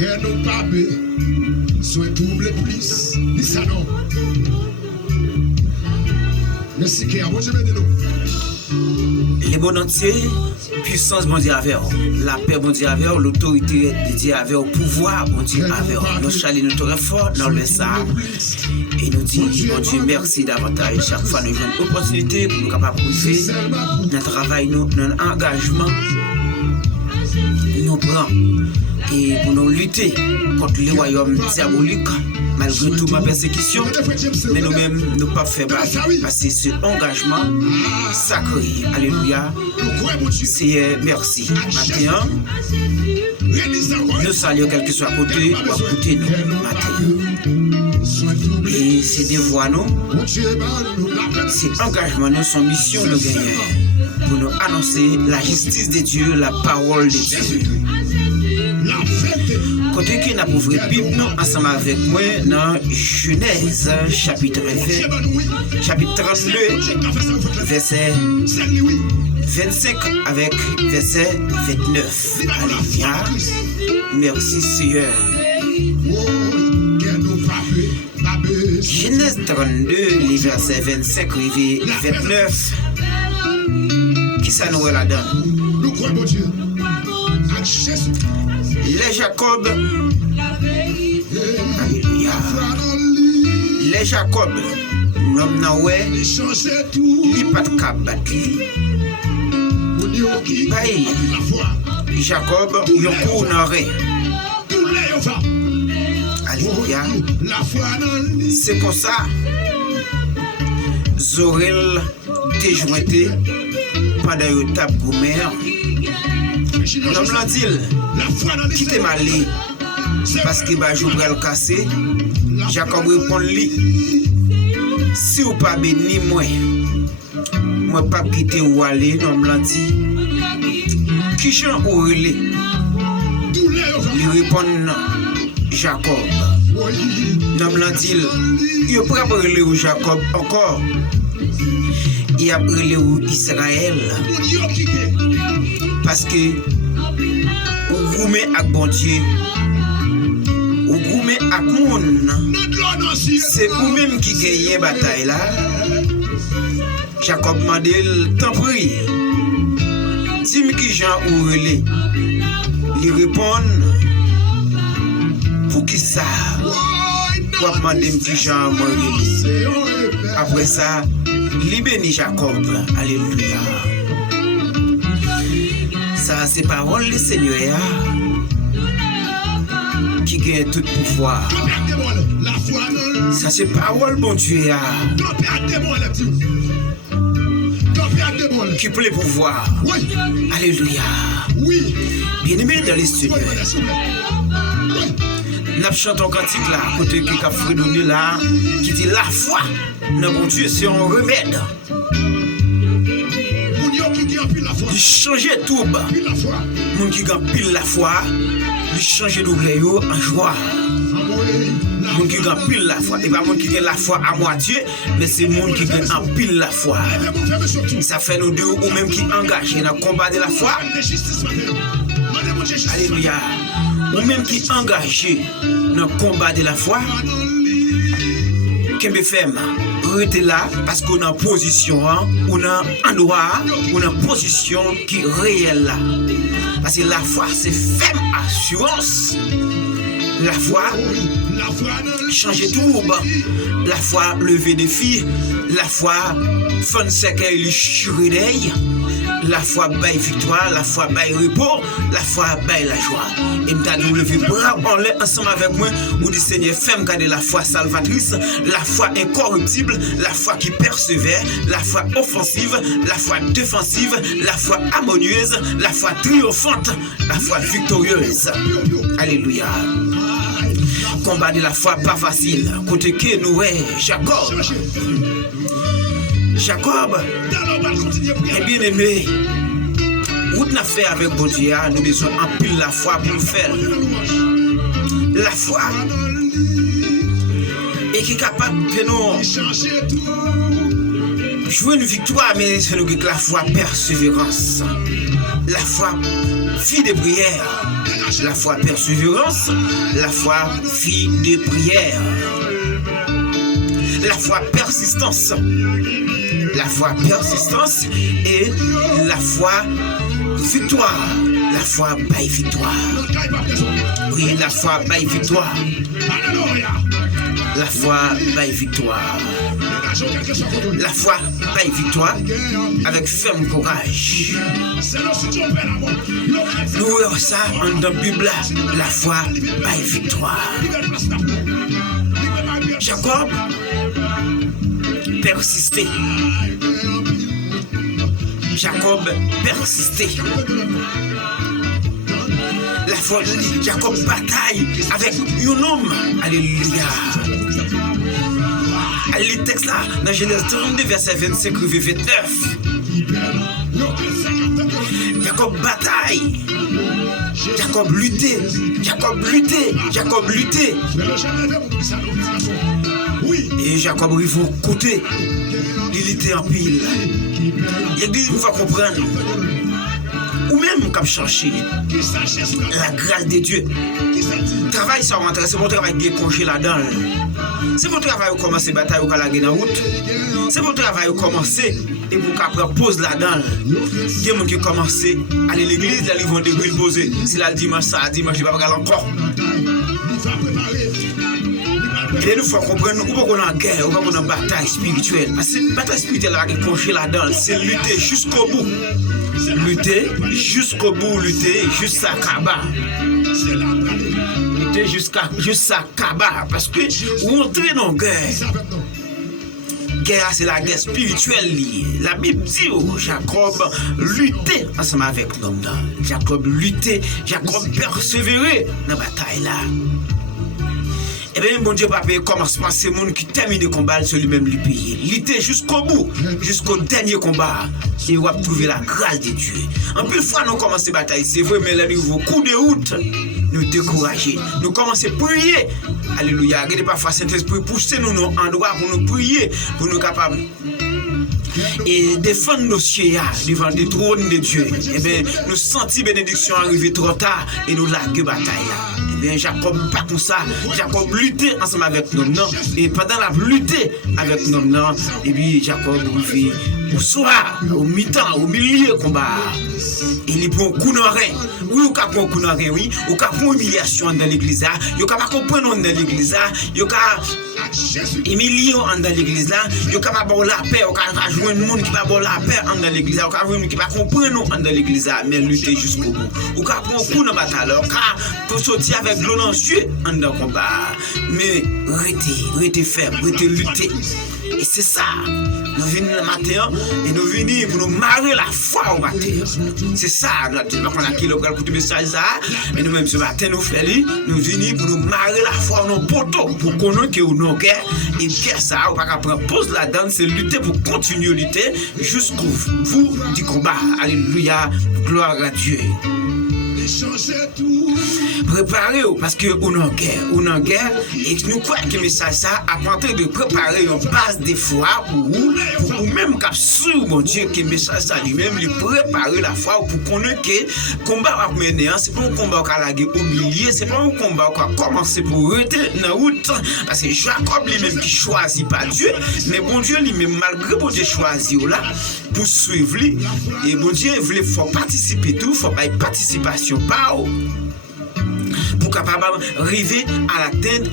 que nous papés soit double plus. Dis ça non. Merci qui a bon Dieu de nous. Les bons entiers, puissance bon Dieu avec vous. La paix bon Dieu avec vous, l'autorité de Dieu avec vous, pouvoir bon Dieu avec vous. Nous chalet nous très fort dans le ça. Et nous dit, bon Dieu, merci davantage. Chaque fois nous avons une opportunité pour nous capables de faire notre travail, notre engagement. Nous prenons et pour nous lutter contre les royaumes diaboliques. Malgré toute ma persécution, mais nous-mêmes, nous ne pas faire parce que ce engagement sacré, alléluia, c'est merci. Maintenant, nous saluons quel que soit à côté ou à côté de nous, matin. Et c'est des voix, nous, c'est engagement, nous, son mission de gagner pour nous annoncer la justice de Dieu, la parole de Dieu. Côté qui n'a pas ouvert Bible ensemble avec moi dans Genèse chapitre 20, chapitre 32 verset 25 avec verset 29. Alléluia. Merci Seigneur. Genèse 32 les versets 25 et 29. Qui ça nous est là-dedans? Nous croyons Dieu. Les Jacob, alléluia. Les Jacob, l'homme n'a ouais, il pas de cap battre. Jacob, il court dans rien. Alléluia. C'est comme ça, Zorel t'es jointé pendant une table gourmère. L'homme l'a dit, quittez ma lit parce que je vais le casser. Jacob répond lui, si vous pas béni moi pas quitter ou aller. L'homme l'a dit, qui chante ou relais? Il répond Jacob. L'homme l'a dit, il a pas relais ou Jacob encore. Il a relais ou Israël. Parce que ou goumé avec bon Dieu, ou goumé avec moun, c'est vous-même qui gagnez la bataille là. Jacob m'a dit, t'en prie, dis-moi qui Jean ou relais. Il répond, pour qui ça? Pour demander qui Jean ou relais. Après ça, il bénit Jacob. Alléluia. Ça, c'est parole du Seigneur qui gagne tout pouvoir. Ça, c'est parole bon Dieu qui peut le pouvoir. Alléluia. Bien-aimé dans les studios, nous chantons un cantique là, côté qui a fredonné là, qui dit la foi, notre bon Dieu, c'est un remède. Il change tout bas. Moun qui gagne pile la foi, il change d'ouvrier en joie. Moun qui gagne pile la foi, et pas moun qui gagne la foi à moitié, mais c'est moun qui gagne en pile la foi. Ça fait nous deux ou même qui engagés dans le combat de la foi. Alléluia. Ou même qui engagés dans le combat de la foi. Qu'est-ce que fait? Restez là parce qu'on est en position, on est en droit, on est en position qui est réelle là. Parce que la foi, c'est ferme assurance. La foi, changer tout. La foi, lever des filles. La foi, faire un cercueil, le churédeil. La foi, baille victoire. La foi, baille repos. La foi, baille la joie. Et m'ta nous lever bras en l'air ensemble avec moi. Ou dit Seigneur, fais-moi garder la foi salvatrice. La foi incorruptible. La foi qui persévère. La foi offensive. La foi défensive. La foi harmonieuse. La foi triomphante. La foi victorieuse. Alléluia. Combat de la foi pas facile. Côté que nous est Jacob. Jacob est bien aimé. Où nous fait avec bon Dieu, nous avons besoin de pile la foi pour le faire. La foi et qui est capable de nous jouer une victoire, mais c'est la foi persévérance. La foi, fille de prière. la foi persévérance, la foi vie de prière, la foi persistance, la foi persistance et la foi victoire, la foi by victoire. Oui, la foi by victoire. La foi by victoire. La foi by victoire avec ferme courage. Nous voyons ça dans la Bible, la foi by victoire. Jacob persistait. Jacob persistait. La foi, Jacob bataille avec un homme. Alléluia. Le texte là, dans Genèse 32, verset 25, 29. Jacob bataille. Jacob luttait. Jacob luttait. Jacob luttait. Et Jacob arrive au côté. Il était en pile. L'église va comprendre. Ou même comme chercher la grâce de Dieu. Travail ça rentre, c'est mon travail qui est congé là-dedans. C'est votre travail qui commence à bataille ou à la guerre en route. C'est votre travail qui commence et vous prendre pause là-dedans. Il y a des gens qui commencent à aller à l'église, là ils vont débrouiller poser. C'est là le dimanche, ça dimanche, il va pas encore. Et nous faut comprendre où on est en guerre, où on est en bataille spirituelle. Parce que la bataille spirituelle qui est congé là-dedans, c'est lutter jusqu'au bout. Lutter jusqu'au bout, lutter jusqu'à Kaba. Lutter jusqu'à Kaba. Parce que on entre dans la guerre. Guerre, c'est la guerre spirituelle. La Bible dit, Jacob luttait ensemble avec l'homme. Jacob luttait, Jacob persévérait dans la bataille là. Eh bien, bon Dieu, papa, commencement, c'est le monde qui termine le combat, c'est lui-même lui payer. Lutter jusqu'au bout, jusqu'au dernier combat. Et on va trouver la grâce de Dieu. En plus, fois, nous commençons la bataille, c'est vrai, mais là, nous coup de route, nous décourager. Nous commençons à prier. Alléluia. Regardez parfois Saint-Esprit pousser nous en droit pour nous prier, pour nous capables. Et défendre nos cieux devant le trône de Dieu. Eh bien, nous sentons bénédiction arriver trop tard et nous larguer bataille là. Eh bien, Jacob pas comme ça. Jacob luttait ensemble avec nous, non. Et pendant la lutte avec nous, non, et puis Jacob fait au soir, au mi-temps, au milieu combat. Il prend un coup d'oreille. Oui, ou prend un coup d'oreille, oui. Ou prend une humiliation dans l'église là. Il pas comprendre dans l'église là. Il humilié dans l'église là. Il pas avoir la paix. Il jouer un monde qui va avoir la paix dans l'église là. Il jouer un monde qui va comprendre dans l'église là. Mais lutter jusqu'au bout. Ou prend un coup dans la bataille. Pour sortir avec l'eau dans le ciel dans le combat. Mais rester ferme, rester lutter. Et c'est ça. Nous venons le matin et nous venons pour nous marier la foi au matin. C'est ça, nous avons un kilogramme pour tout message ça. Et nous-mêmes ce matin, nous faisons, nous venons pour nous marier la foi dans nos poteaux. Pour connaître que nous avons guerre. Et guerre ça, on va prendre pause là-dedans, c'est lutter pour continuer à lutter jusqu'au bout du combat. Alléluia, gloire à Dieu. Préparez-vous parce que on est en guerre et nous croyons que le message ça a tenté de préparer une base de foi pour vous même capsule mon Dieu que le message ça lui-même lui préparer la foi pour connaître que le combat va mener c'est pas un combat qui a lagué au milieu c'est pas un combat qui a commencé pour rester dans la route parce que Jacob lui-même qui choisit pas Dieu mais bon Dieu lui-même malgré bon Dieu choisi là pour suivre lui et bon Dieu voulait faut participer tout faut pas participation pas pour capable arriver à l'atteindre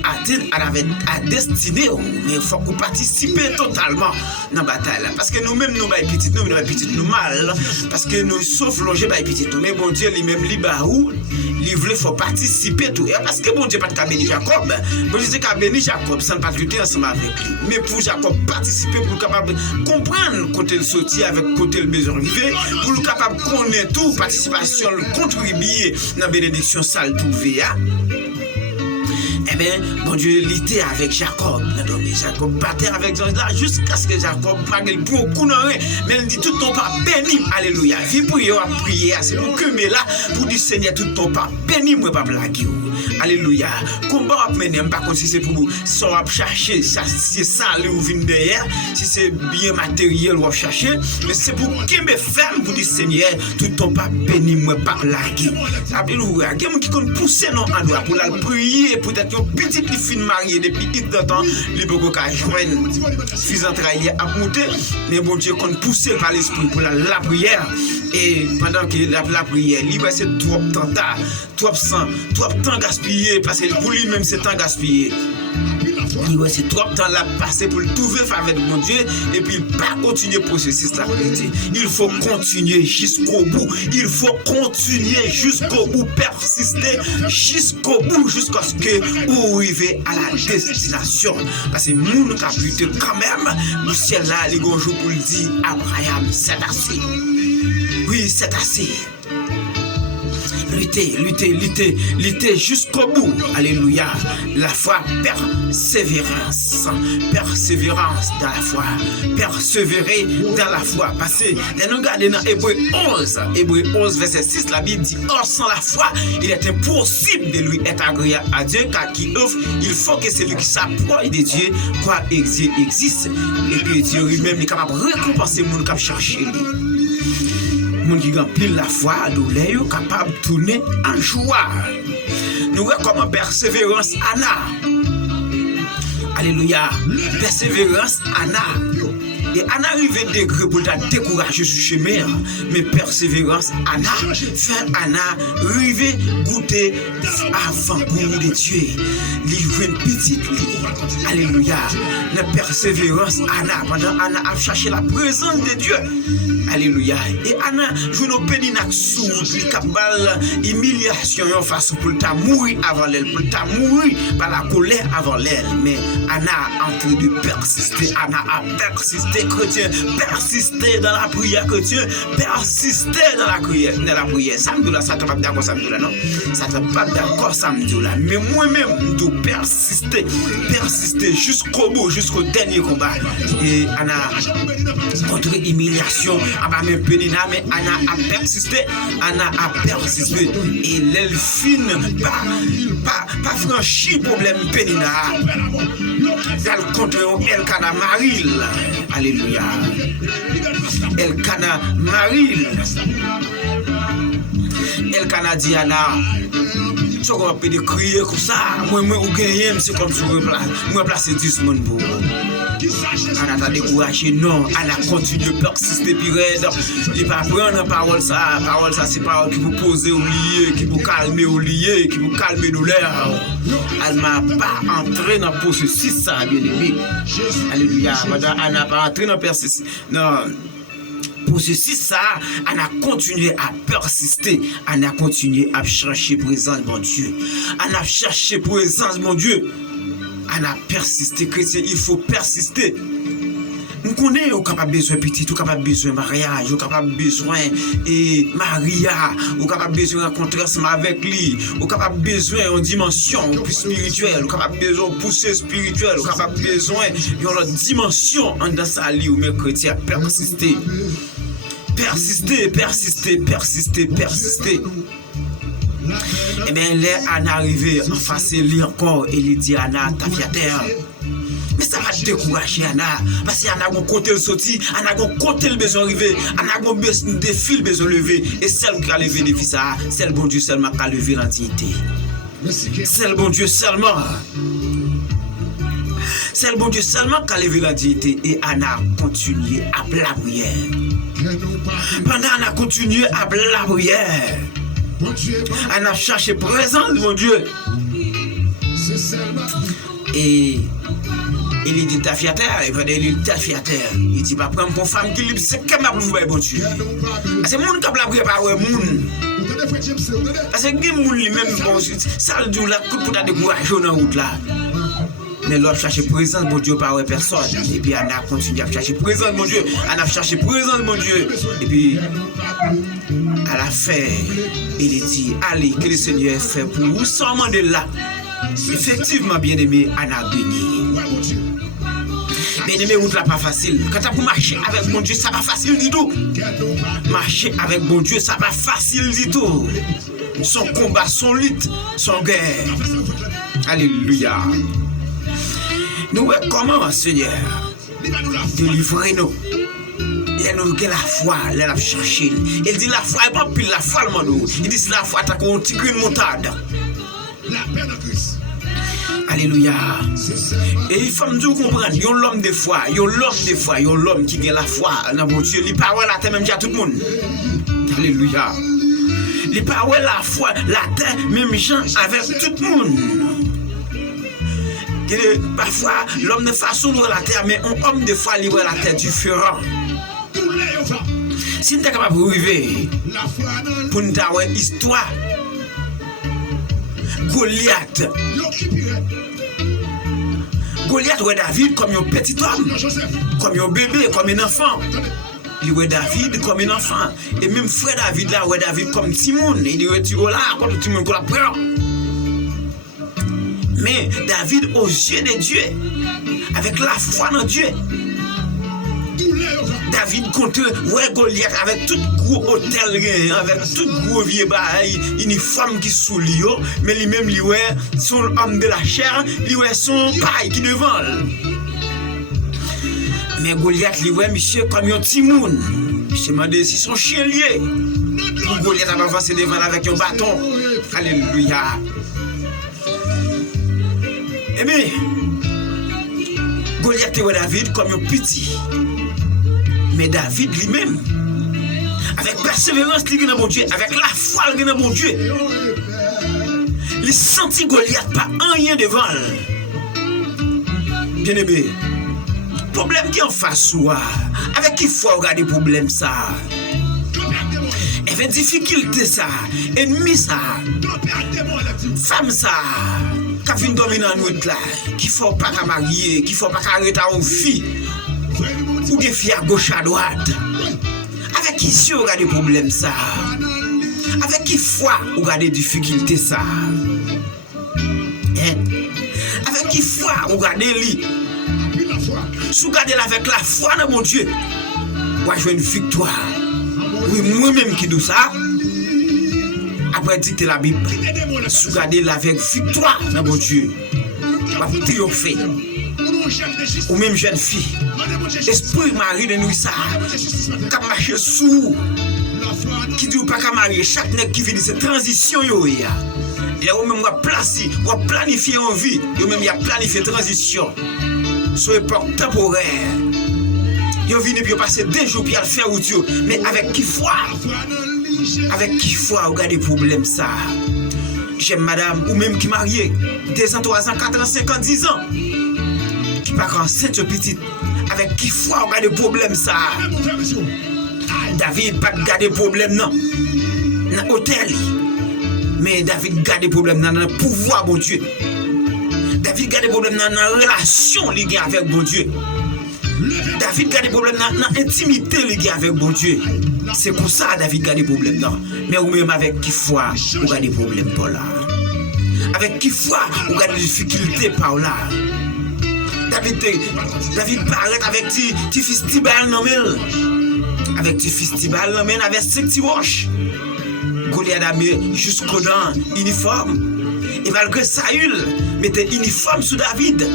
à la destinée mais il faut qu'on participe totalement dans la bataille là parce que nous-mêmes nous bail petit nous mal parce que nous sauf longer bail petit mais bon Dieu lui-même libaou il voulait faut participer tout et parce que bon Dieu pas de bénir Jacob bon Dieu qu'a béni Jacob sans pas lutter ensemble avec lui mais pour Jacob participer pour capable comprendre côté le sortir avec côté le besoin arriver pour le capable connaître tout participation contribuer dans la bénédiction sale trouver. Eh bien, bon Dieu luttait avec Jacob. Jacob battait avec Jean là jusqu'à ce que Jacob pague le bon coup dans rien. Mais il dit tout ton pas béni. Alléluia. Vie pour prier, c'est pour que mais là pour dire Seigneur tout ton pas béni moi pas blaguer. Alléluia. Combat à mener, pas contre si c'est pour ça va chercher, ça c'est ça ou vinn derrière, si c'est bien matériel ou chercher, mais c'est pour qui me ferme pour dire Seigneur, tout ton pas béni moi pas blaguer. Alléluia. Quelqu'un qui compte pousser non en doigt pour la prier, peut-être une petite fille mariée depuis de temps, les beaucoup qu'à joindre fils entraillés à monter, mais bon Dieu compte pousser par l'esprit pour la prière. Et pendant que la prière, il va c'est trop temps gaspillé parce que pour lui-même c'est temps gaspillé. Il va c'est trop temps là passer pour le trouver faveur de mon Dieu et puis pas continuer le processus là. Il faut continuer jusqu'au bout. Il faut continuer jusqu'au bout, persister jusqu'au bout jusqu'à ce que vous arrivez à la destination. Parce que nous nous capitons quand même, le ciel là, les gros jours pour le dire Abraham, c'est assez. Oui, c'est assez. Lutter jusqu'au bout. Alléluia. La foi, persévérance dans la foi. Persévérer dans la foi. Parce que nous regardons dans Hébreu 11, verset 6, la Bible dit, or sans la foi, il est impossible de lui être agréable à Dieu, car qui offre, il faut que celui qui s'approche de Dieu croit que Dieu existe. Et que Dieu lui-même est capable de récompenser le monde qui cherche lui. Moun qui remplit la foi, douleur, capable de tourner en joie. Nous voyons comment persévérance Anna. Alléluia. Persévérance Anna. Et Anna arrive à degré pour la décourager sur le chemin. Mais persévérance Anna fait Anna arriver goûter avant-goût de Dieu. Livrer une petite lit. Alléluia. La persévérance Anna. Pendant Anna a cherché la présence de Dieu. Alléluia. Et Anna joue nos péninacs sous le cabal humiliation en face pour ta mourir avant l'elle, pour ta mourir par la colère avant l'elle. Mais Anna a en train de persister. Anna a persisté, chrétien, persister dans la prière, chrétien, persister dans la prière. Samedi là, ça ne va pas d'accord samedi là, non? Ça ne va pas d'accord samedi là. Mais moi-même, je dois persister jusqu'au bout, jusqu'au dernier combat. Et Anna contre humiliation. Même Pénina, mais Anna a persisté. Et l'elfine pas franchi problème Pénina. Elle contre Elkana Maril. Alléluia. Elkana Maril. Elkana dit Anna. Je vais te crier comme ça. Moi, ou gagner, c'est comme si je place 10 personnes pour. Anna t'a découragé, non. Anna continue de persister, puis raide. Il ne va pas prendre la parole, ça. La parole, ça, c'est parole qui vous poser au lié, qui vous calmer au lié, qui vous calmer douleur. Elle ne m'a pas entré dans le processus, ça, bien aimé. Alléluia. Madame Anna n'a pas entré dans le processus. Non. Processus ça, on a continué à persister, on a continué à chercher présence mon Dieu. On a cherché présence mon Dieu. On a persisté, chrétien, il faut persister. On connaît au capable besoin petit, au capable besoin mariage, au capable besoin et Maria, au capable besoin rencontrer ensemble avec lui, au capable besoin en dimension plus spirituelle, au capable besoin pousser spirituel, au capable besoin d'une autre dimension en dans sa vie ou mes chrétiens persister. Et bien, là, on est arrivé en face de lui encore et il dit Anna, ta fille à terre. Mais ça va te décourager, Anna. Parce qu'Anna a un côté le sorti, Anna a un côté le besoin arrivé, Anna a un défi le besoin levé. Et celle qui a levé le défi, ça, c'est le bon Dieu seulement qui a levé la dignité. C'est le bon Dieu seulement. C'est le bon Dieu seulement qui a levé la dignité. Et Anna a continué à la prière. Pendant Anna a continué à la prière, Anna a cherché présence de mon Dieu. Et il dit ta fille à terre, et pendant il dit ta fille à terre. Il dit pas prendre pour femme qui libre, c'est comme pour vous bon Dieu. Parce que moun qui a prié par moun. Parce que les moun lui-même bon ça le dit là pour ta décourager dans route là. Mais l'autre cherche présence de mon Dieu par personne. Et puis Anna continue à chercher présence de mon Dieu. Anna cherche présence de mon Dieu. Et puis à la fin, il dit allez, que le Seigneur fait pour vous seulement de là. Effectivement, bien aimé, Anna béni. Bien aimé, route là pas facile. Quand tu as pour marcher avec mon Dieu, ça pas facile du tout. Marcher avec mon Dieu, ça pas facile du tout. son combat, son lutte, son guerre. Alléluia. Nous voyons comment, Seigneur, délivrer-nous. Il nous a la foi, il a cherché. Il dit la foi, il pas pile la foi, le monde. Il dit la foi, t'as qu'on tire une moutarde. La paix de Christ. Alléluia. Et il faut nous comprendre, il y a l'homme de foi, il y a l'homme de foi, il y a l'homme qui a la foi dans mon Dieu. Il parle la terre même à tout le monde. Alléluia. Il parle la foi, la terre même gens avec tout le monde. Parfois, l'homme de façon ouvre la terre, mais un homme de foi livre la terre différent. Si nous sommes capables de arriver pour nous avoir une histoire, Goliath, ouais David comme un petit homme, comme un bébé, comme un enfant. Il voit David comme un enfant. Et même frère David là, ouais David comme Timon. Il dit, tu es là, comme Timon pour la peur. Mais David aux yeux de Dieu, avec la foi en Dieu, David contre ouais Goliath avec tout gros hôtel, avec tout gros vieux bail, uniforme qui sous lui, mais lui-même lui ouais son homme de la chair, lui ouais son paille qui devant. Mais Goliath lui ouais monsieur comme un Timoun. Je me demande si son chien lié. Pour Goliath a avancé devant avec un bâton. Alléluia. Eh bien, Goliath et David comme un petit. Mais David lui-même, avec persévérance, il est bon Dieu, avec la foi, il est bon Dieu. Il sentit Goliath pas rien devant. Bien aimé, problème qui en face soi, avec qui faut regarder problème ça. Avec difficulté ça, ennemi ça, femme ça, qui vient dominer en nous là, qui faut pas marier, qui faut pas arrêter en fille. Ou des filles à gauche à droite. Avec qui si on a des problèmes ça? Avec qui foi on a des difficultés ça? Hein? Avec qui foi on a des lits? Si on regarde avec la foi dans mon Dieu, on va jouer une victoire. Oui, moi-même qui dis ça. Après dicter la Bible, si on regarde avec victoire dans mon Dieu, on va triompher. Ou même jeune fille, esprit mari de nous ça, qui marche sous, qui dit pas qu'à marier, chaque nègre qui vit cette transition, et là, même on placer, on planifier en vie, et même il y a planifié transition, sur époque temporaire. Yo vient puis passer 2 jours pour faire route, mais avec qui foi, on a des problèmes ça. J'aime madame, ou même qui mariée, 2 ans, 3 ans, 4 ans, 5 ans, 10 ans. Par enceinte petite, avec qui foi on a des problèmes ça. David pas garder problème non. Dans l'hôtel. Mais David garde des problèmes dans le pouvoir bon Dieu. David garde des problèmes dans la relation li gen avec bon Dieu. David garde des problèmes dans l'intimité li gen avec bon Dieu. C'est pour ça David garde des problèmes non. Mais ou même avec qui foi on a des problèmes par là. Avec qui foi on a des difficultés par là. David paraît avec ti fils Tibal non mais avec ti fils Tibal non mais avec 5 petits roches. Goliath a mis jusqu'au dans uniforme et malgré Saül mettait uniforme sur David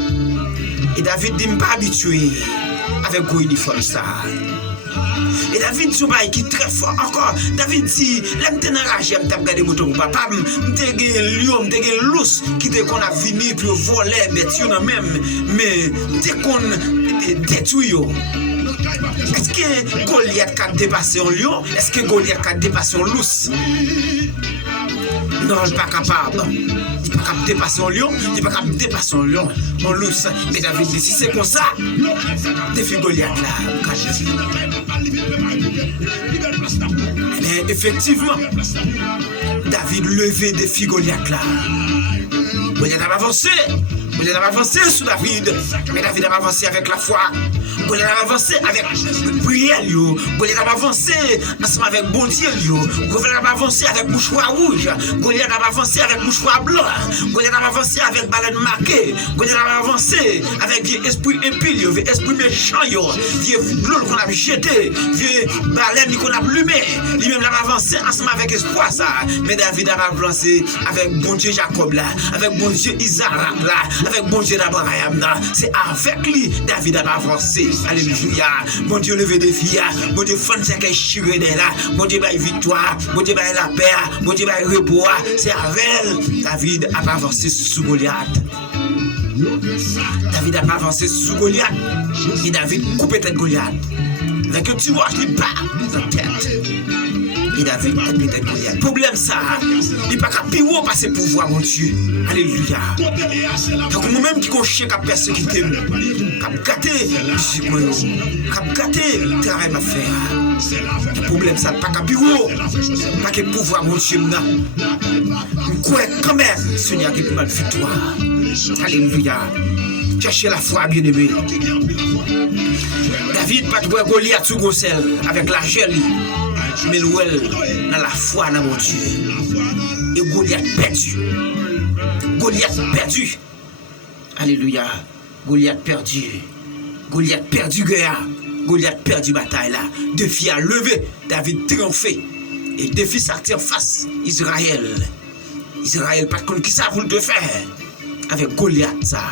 et David dit pas habitué avec un uniforme ça. Et David dit qui est très fort encore. David dit l'aime te enragé me t'a regarder moto pour papa me te gen lion me te gen lousse qui te qu'on a venu pour voler bête yo même mais te qu'on détruit yo. Est-ce que Goliath a dépassé un lion? Est-ce que Goliath a dépassé un lousse? Non, il n'est pas capable. Il n'est pas capable de dépasser un lion. Il n'est pas capable de dépasser un lion. Un lousse. Mais David dit, si c'est comme ça, défie Goliath là. Mais effectivement, David levait défie Goliath là. Goliath a avancé. Goliath a avancé sur David. Mais David a avancé avec la foi. Goliath a avancé avec prière, Goliath a avancé ensemble avec bon Dieu, Goliath a avancé avec mouchoir rouge, Goliath a avancé avec mouchoir blanc, Goliath a avancé avec baleine marquée, Goliath a avancé avec vieux esprit impie, vieux esprit méchant, vieux l'eau qu'on a jeté, vieux baleine qu'on a plumé, lui-même l'a avancé ensemble avec espoir ça. Mais David a avancé avec bon Dieu Jacob là, avec bon Dieu Isaac là, avec bon Dieu d'Abraham là. C'est avec lui David a avancé. Alléluia. Bon Dieu levé des filles, bon Dieu fond c'est qu'elle chire là, bon Dieu bail victoire, bon Dieu bail la paix, bon Dieu bail repos. C'est avec David a avancé sous Goliath. David a avancé sous Goliath. Et David coupe tête Goliath. Avec un tirage qui part dans la tête. Et David a coupe tête Goliath. Problème ça, il pas qu'à pire passer pouvoir mon Dieu. Alléluia. Donc moi-même qui con chien qui a persécuté, qui a gâté, qui a gâté travail m'a faire. Le problème ça, pas qu'à pire, pas que pouvoir mon Dieu. Quoi quand même, Seigneur qui peut mal victoire. Alléluia. Cherchez la foi, bien-aimé. David pas de Goliath sous Gossel avec la gel, mais l'ouel dans la foi dans mon Dieu. Et Goliath perdu. Goliath perdu. Alléluia. Goliath perdu. Goliath perdu guerre. Goliath perdu bataille là. Défi à lever. David triomphé. Et défi sortir face Israël. Israël pas contre qui ça voulait te faire. Avec Goliath ça.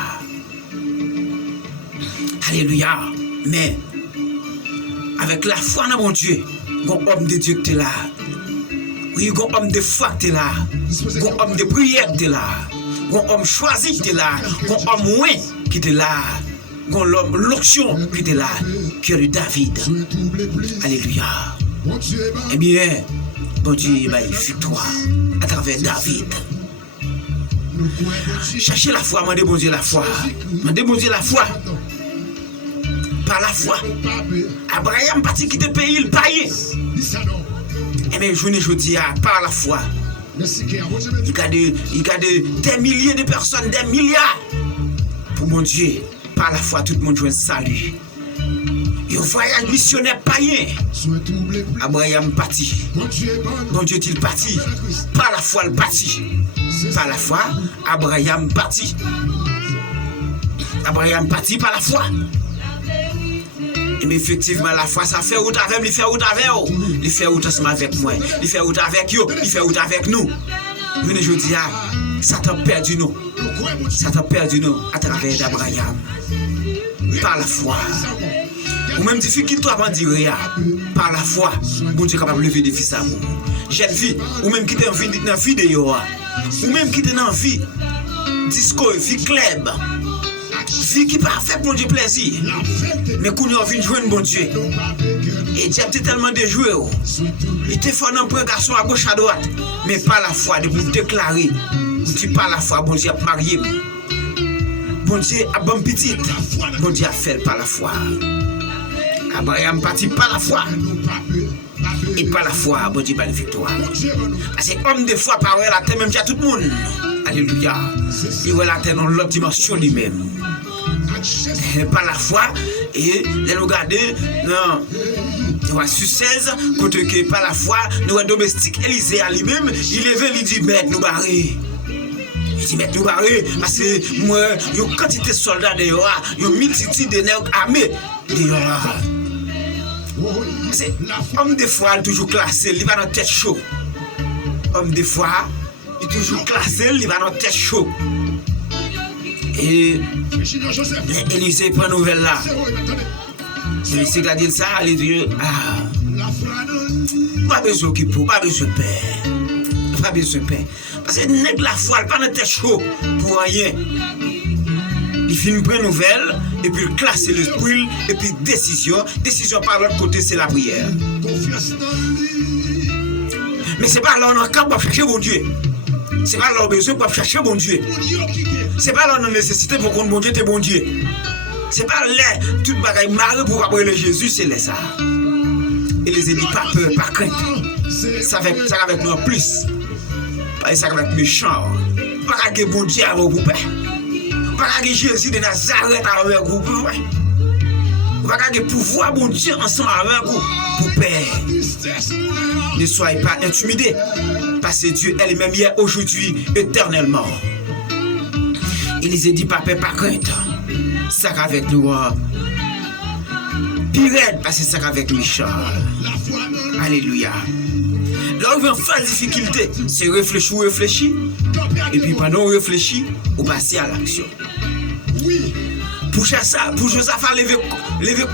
Alléluia. Mais avec la foi dans mon Dieu, un homme de Dieu qui est là. Oui, un homme de foi qui est là. Un homme de prière qui est là. Un homme choisi qui est là. Un homme ouin qui est là. Un homme l'onction qui est là. Qui est le David. Alléluia. Eh bien, bon Dieu, il a une victoire à travers David. Cherchez la foi, mandez bon Dieu la foi. Mandez bon Dieu la foi. Par la foi. Abraham parti quitter le pays, il paye. Et bien, je dis, par la foi. Il y a des milliers de personnes, des milliards. Pour mon Dieu, par la foi, tout le monde joue un salut. Et un voyage missionnaire païen. Abraham parti. Mon Dieu est-il parti. Par la foi, il parti. Par la foi, Abraham parti. Abraham parti par la foi. Mais effectivement, la foi, ça fait route avec, il fait route avec eux. Il fait route ensemble avec moi. Il fait route avec eux. Il fait route avec nous. Mais je dis, Satan perdu nous. Satan perdu nous à travers d'Abraham. Par la foi. Ou même difficulté à dire, par la foi, bon Dieu est capable de lever des fils à vous. Jeune fille, ou même qui est en vie dans la vidéo, ou même qui est dans la vie, disco, vie club. Vie qui pas fait pour Dieu plaisir. Mais quand on vient jouer un bon Dieu. Et Dieu a tellement de jouer. Il te fait un peu garçon à gauche à droite. Mais pas la foi de vous déclarer. Vous dites pas la foi, bon Dieu a marié. Bon Dieu a bon petit. Bon Dieu a fait par la foi. Abraham parti par la foi. Et par la foi, bon Dieu a la victoire. C'est homme de foi par la terre, même à tout le monde. Alléluia. Il va la terre dans l'autre dimension lui-même. Par la foi, et les regarder, non. Nous avons sur 16, côté que par la foi, nous avons domestique Élisée à lui-même, il est venu, il dit, mais nous barrer. Il dit, mais nous barrer, parce que moi, il y a une quantité de soldats dehors, il y a une multitude de nègres armés dehors. C'est homme de foi, il est toujours classé, il va dans tête chaud. Homme de foi, il est toujours classé, il va dans tête chaud. Et Élisée prend nouvelle là. Élisée a dit ça, il dit, pas besoin de pour, pas besoin de paix. Pas besoin de paix. Parce que nèg la foi, il pas dans tête chaud pour rien. Il finit prendre nouvelle, et puis il classe l'esprit, et puis décision. Décision par l'autre côté, c'est la prière. Mais c'est pas là on a qu'à chercher mon Dieu. C'est pas leur besoin pour chercher bon Dieu. C'est pas leur nécessité pour qu'on bon Dieu t'es bon Dieu. C'est pas là toute bagaille marre pour appeler Jésus, c'est là ça. Et les dit pas peur, pas crainte. Ça avec nous en plus. Pas ça avec méchant. Pas que bon Dieu avec vous. Pas que Jésus de Nazareth avec vous. Vous pas gagner pouvoir bon Dieu ensemble avec vous pour père. Ne soyez pas intimidés parce que Dieu est le même hier, aujourd'hui, éternellement. Élisée dit papa pas crainte. Ça avec nous. Pire parce que ça avec Michel. Alléluia. Là où il y a une difficulté, c'est réfléchir. Et puis pendant qu'on réfléchit, on passe à l'action. Pour Josaphat lever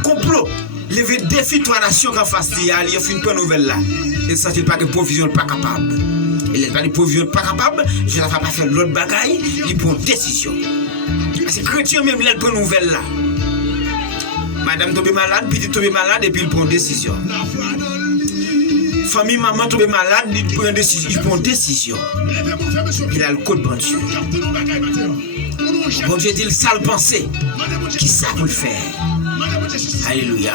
complot, lever défi trois nations qu'en face il y a une bonne nouvelle là. Et ça c'est pas de provision pas capable. Il n'est pas de provision pas capable, Josaphat pas faire l'autre bagaille, il prend décision. C'est chrétien même là bonne nouvelle là. Madame tombe malade, petit tombe malade et puis il prend décision. Famille maman tombe malade, il prend décision. Il a le code bon Dieu. Bon Dieu dit le sale pensée. Qui ça pour le faire? Alléluia.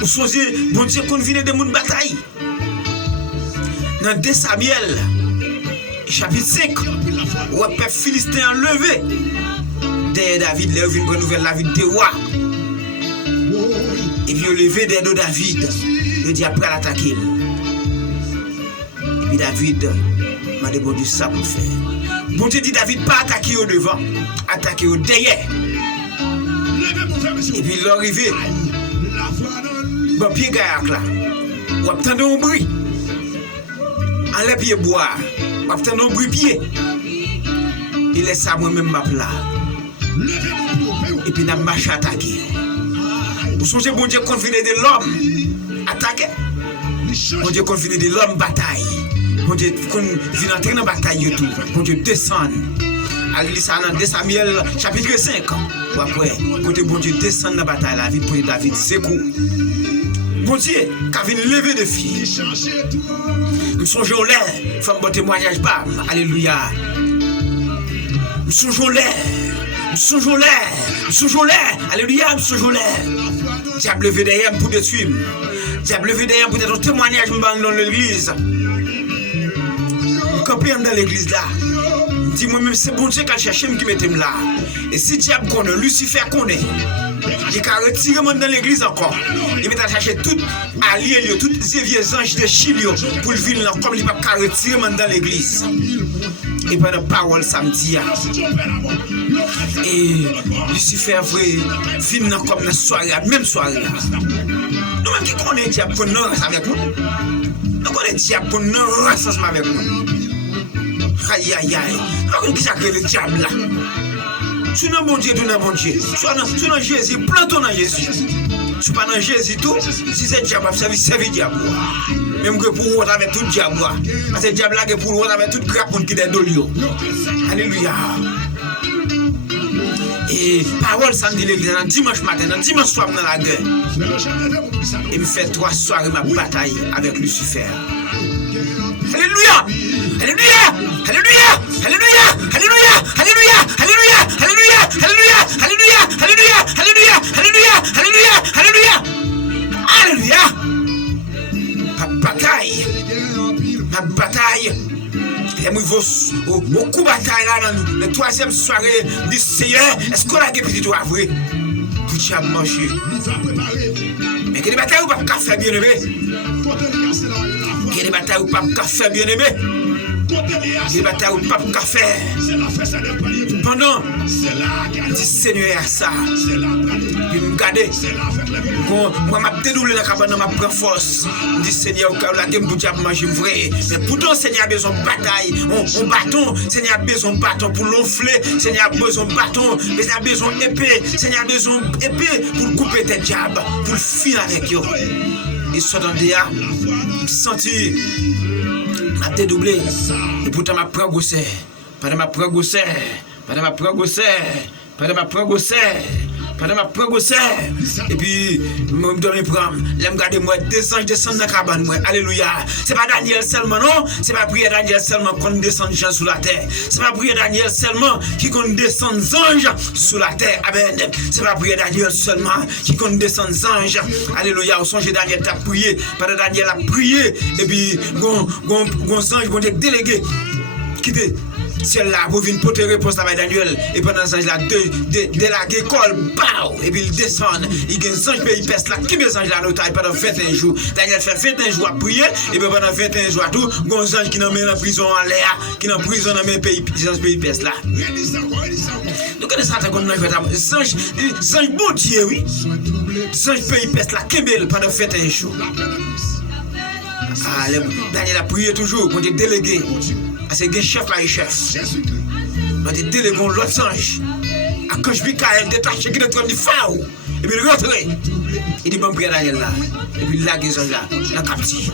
Vous songez, bon Dieu qu'on vient de mon bataille. Dans 2 Samuel, chapitre 5, où le peuple philistin levé. Derrière David, là, il y a une nouvelle, David de roi. Et puis, il levé derrière David. Il dit après l'attaquer. Et puis, David m'a dit, bon Dieu, ça pour le faire. Bon Dieu dit, David, pas attaquer au devant, attaquer au derrière. Et puis, il est arrivé. Bon, pied gaillac là. On obtient un bruit. Enlève pied boire. On obtient un bruit pied. Il laisse ça moi-même ma plat. Et puis, on marche attaquer. Vous songez, bon Dieu, qu'on vient de l'homme attaquer. Bon Dieu, qu'on vient de l'homme bataille. Bon Dieu, qu'on vient entrer dans la bataille. Bon Dieu, descend. Allez, ça dans 2 Samuel, chapitre 5. Ou après, côté bon Dieu, descend dans la bataille. La vie pour David, c'est quoi? Bon Dieu, qui vient lever de filles. Nous songeons l'air, femme bon témoignage, bam. Alléluia. Nous songeons l'air. Nous songeons l'air. Nous songeons l'air. Alléluia, nous songeons l'air. Diable levé derrière pour détruire. Diable levé derrière pour être un témoignage dans l'église. Campé dans l'église là. Dis-moi même c'est bon Dieu qui a cherché qui mettait là. Et si diable connaît, Lucifer connaît. Il a retiré dans l'église encore. Il va chercher tout allié, tous les vieux anges de Chili pour le venir comme il va retirer dans l'église. Et pendant la parole samedi. Et Lucifer vrai vient comme la soirée, même soirée. Nous-mêmes qui connaissons diable pour nous avec nous. Nous connaissons diable pour nous ensemble avec nous. Aïe aïe aïe. Nous qui s'appelle le diable là. Si nous bon Dieu, nous bon Dieu. Soit dans Jésus, plantons dans Jésus. Si pas dans Jésus tout, si c'est diable, c'est diable. Même que pour vous avec tout diable. Parce que diable là que pour vous avec tout grappon qui est dolio. Alléluia. Et parole samedi l'église, dimanche matin, dimanche soir dans la guerre. Et me fait 3 soirées ma bataille avec Lucifer. Alléluia! Alléluia! Alléluia! Alléluia! Alléluia! Alléluia! Alléluia! Alléluia! Alléluia! Alléluia! Alléluia! Alléluia! Alléluia! Alléluia! Alléluia! Ma bataille. Et moi, au coup de bataille là, dans la 3e soirée du Seigneur, est-ce qu'on a des petits doigts vrai? Pour tu as mangé. Mais que des batailles ou pas faire bien aimé? Que des batailles ou pas faire bien aimé? Des batailles ou pas faire. Pendant, dit Seigneur à ça. Puis me garder. Moi, m'a dédoublé la cabane, m'a pris force. Dit Seigneur, au cas où la game pour diable manger vrai. Mais pourtant, Seigneur a besoin de bataille. On bâton. Seigneur a besoin de bâton pour l'onfler. Seigneur a besoin de bâton. Seigneur a besoin d'épée. Seigneur a besoin d'épée pour couper tes diables. Pour le finir avec eux. Et soit dans des a, senti. M'a dédoublé. Et pourtant, m'a progressé. Pendant ma progressé. Pendant ma progressé. Pendant ma progressé. Pendant ma progressé. Et puis, je me donne prendre. Là, me garder moi, des anges descendent dans la cabane. Moi. Alléluia. C'est pas Daniel seulement, non? C'est pas prière Daniel seulement qu'on descend gens sous la terre. C'est pas prière Daniel seulement qui qu'on descend anges sous la terre. Amen. C'est pas prière Daniel seulement qui qu'on descend anges. Alléluia. Au songe Daniel t'a prié. Pendant Daniel a prié. Et puis, gon ange, bon Dieu délégué. quitter ciel là pour venir porter réponse à Daniel. Et pendant ce là, de la école, et puis il descend. Il y a un ange pays peste là. Qui est ange là pendant 21 jours? Daniel fait 21 jours à prier. Et puis pendant 21 jours à tout, il y a un ange qui n'a mis en prison en l'air, qui n'a prison dans le pays peste là. Nous connaissons ça comme nous faisons. Ange bon Dieu, oui. Ange pays peste là, qui est pendant 21 jours. Ah, Daniel a prié toujours, on dit délégué. C'est un chef par chef. On dit délégué l'autre ange. Quand je vis Kael détaché qui est en train de faire. Et puis il rentre. Il dit bon prière Daniel là. Et puis là, il est là, dans le captif.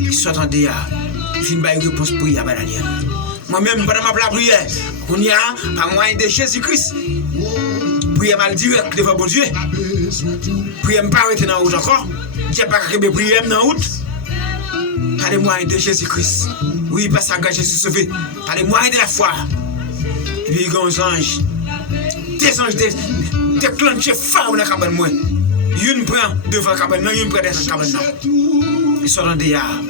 Il sort en dehors. Il finit par une réponse prière à Daniel. Moi-même, pendant ma prière, on y a par moyen de Jésus-Christ. Prière mal direct devant bon Dieu. Prière pas arrêter dans la route encore. Dieu pas qu'à prière dans la route. Par les moyens de Jésus-Christ. Oui, parce que Jésus sauvé. Par les moyens de la foi. Et puis il y a un ange. Des anges déclenchés fort dans la cabane. Une prend devant la cabane, une prend derrière la cabane. Ils sont dans des yards.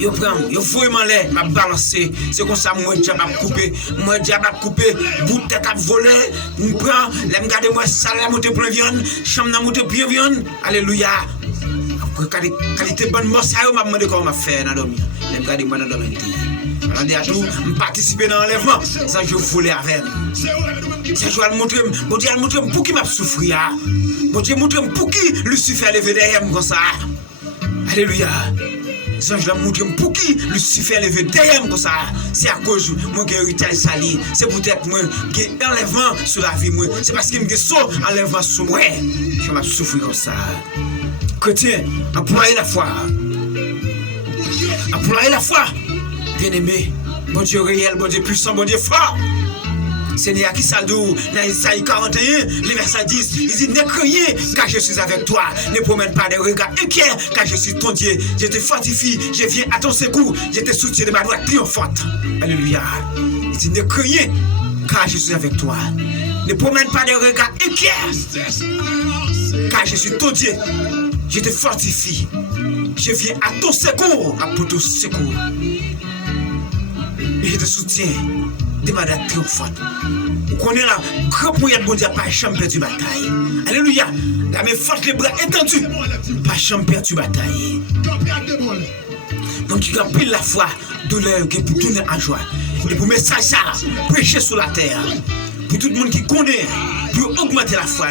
Ils prennent, ils vraiment l'air, m'a balancé. C'est comme ça, moi, j'ai pas coupé. Moi, j'ai pas coupé. Bout de tête à voler. Je prends, je regarde moi, ça la monter plein viande. Chambre n'a monté plein viande. Alléluia. Après, qualité bonne mort, ça m'a demandé comment m'a fait dans dormir. Je regarde moi dans dormir. Alors, à tout, je participer dans l'enlèvement. Ça, je voulais avec. Ça, je vais le montrer. Bon Dieu, montrer pour qui m'a souffert. Bon Dieu, montrer pour qui Lucifer levé derrière moi comme ça. Alléluia. Ça, je vais montrer pour qui Lucifer levé derrière moi comme ça. C'est à cause de mon héritage sali. C'est peut-être moi qui ai enlèvement sur la vie. C'est parce qu'il me dit enlèvement sur moi. Je vais souffrir comme ça. Chrétien, employez la foi. Employez la foi. Bien-aimé, bon Dieu réel, bon Dieu puissant, bon Dieu fort. Seigneur qui s'adou, dans Isaïe 41, le verset 10, il dit, ne craignez car je suis avec toi, ne promène pas des regards inquiets car je suis ton Dieu, je te fortifie, je viens à ton secours, je te soutiens de ma droite triomphante. Alléluia. Il dit, ne craignez car je suis avec toi, ne promène pas des regards inquiets car je suis ton Dieu, je te fortifie, je viens à ton secours, à ton secours. Et je te soutiens de ma date triomphante. Vous connaissez la grande moyen de bon Dieu, pas jamais perdu bataille. Alléluia. La main forte, les bras étendus, pas jamais perdu bataille. Donc, tu as pris la foi, douleur, pour tourner en joie. Et pour mettre ça, prêcher sur la terre. Pour tout le monde qui connaît, pour augmenter la foi,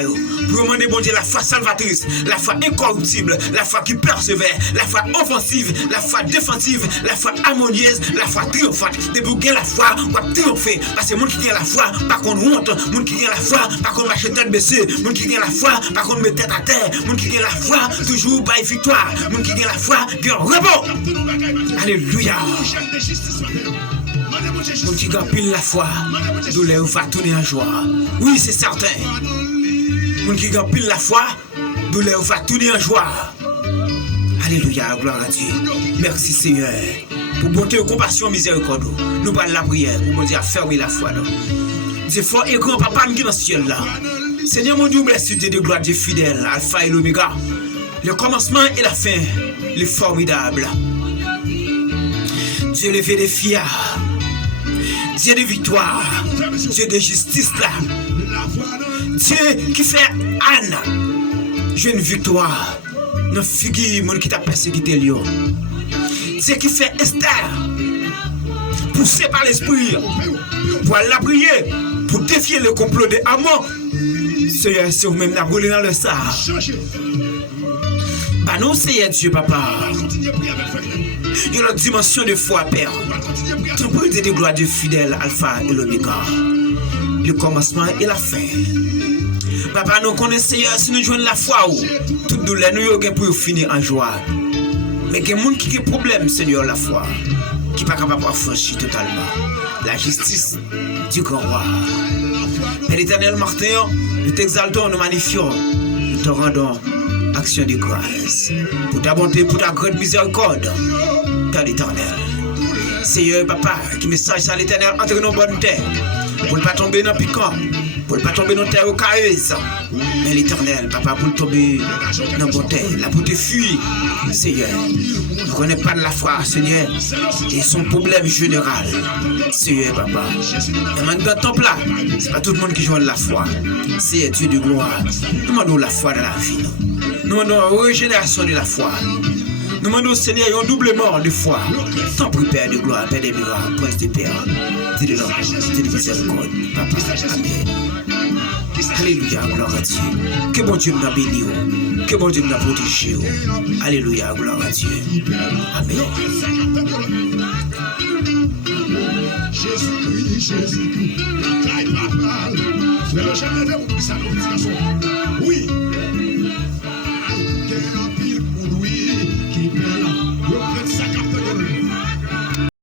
pour demander bon Dieu la foi salvatrice, la foi incorruptible, la foi qui persévère, la foi offensive, la foi défensive, la foi harmonieuse, la foi triomphante. Et pour gagner la foi, on va triompher. Parce que les gens qui gagnent la foi, par contre honte, les gens qui gagnent la foi, par contre marcher tête baissée, les gens qui gagnent la foi, par contre mettre tête à terre, les gens qui gagnent la foi, toujours par victoire, les gens qui gagnent la foi, gagnent rebond. Alléluia. Donc tu gaspilles la foi, douleur va tourner en joie. Oui, c'est certain. Donc tu gaspilles la foi, douleur va tourner en joie. Alléluia, gloire à Dieu. Merci Seigneur. Pour bonté, compassion, miséricorde. Nous parlons la prière pour dire fermer la foi. Dieu fort et grand papa qui est dans le ciel là. Seigneur mon Dieu, blessé de gloire, Dieu fidèle, Alpha et l'Oméga. Le commencement et la fin, le formidable. Dieu levé des fiers. Dieu de victoire, Dieu de justice là. Dieu qui fait Anne, j'ai une victoire. Dans figure mon qui t'a persécuté Lyon. Dieu qui fait Esther, poussé par l'esprit, pour la prier, pour défier le complot de Haman. Seigneur, c'est vous-même la roulé dans le sable. Bah non, Seigneur Dieu, papa. Il y a une dimension de foi, Père. Tu peux dire de gloire de fidèle, Alpha et l'Oméga. Le commencement et la fin. Papa, nous connaissons, Seigneur, si nous jouons la foi, toute douleur, nous avons pour finir en joie. Mais il y a des gens qui ont des problèmes, Seigneur, la foi, qui ne sont pas capables de franchir totalement. La justice du grand roi. Père éternel, Martin, nous t'exaltons, nous magnifions, nous te rendons action de grâce. Pour ta bonté, pour ta grande miséricorde, Père l'éternel. Seigneur, papa, qui message à l'éternel entre nos bonnes terres, pour ne pas tomber dans le piquant, pour ne pas tomber dans terre cailleuse. Mais l'Éternel, papa, pour tomber dans la terre, là pour te fuir, Seigneur. Ne connaît pas de la foi, Seigneur. Et son problème général, Seigneur, papa. Et maintenant, dans ton plat, c'est pas tout le monde qui joue de la foi. C'est Dieu de gloire. Nous demandons la foi dans la vie. Nous demandons la régénération de la foi. Nous demandons au Seigneur un doublement de foi. Tant pis, Père de gloire, Père des miracles, Prince de Père. Dis de l'homme, dis de miséricorde, Papa. Amen. Alléluia, gloire à Dieu. Que bon Dieu nous bénisse. Que bon Dieu nous protège. Alléluia, gloire à Dieu. Amen. Jésus-Christ, Jésus-Christ. La caille papale. Frère, jamais vu ça,